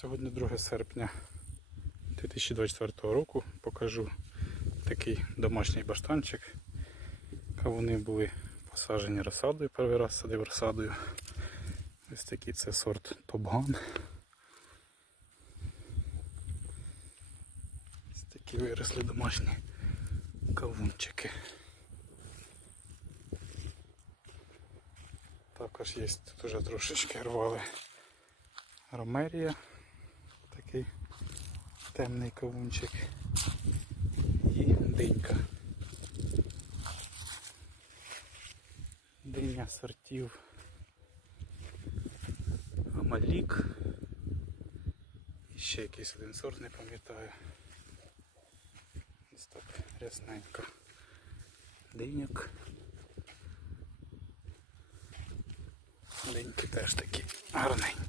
Сьогодні 2 серпня 2024 року покажу такий домашній баштанчик. Кавуни були посаджені розсадою, перший раз садив розсадою. Ось такий це сорт Топган. Ось такі виросли домашні кавунчики. Також є тут уже трошечки рвали ромерія. Такий темний кавунчик. І динька. Диня сортів. Амалік. І ще якийсь один сорт, не пам'ятаю. Ось так рясненько. Диняк. Деньки теж такі гарненькі.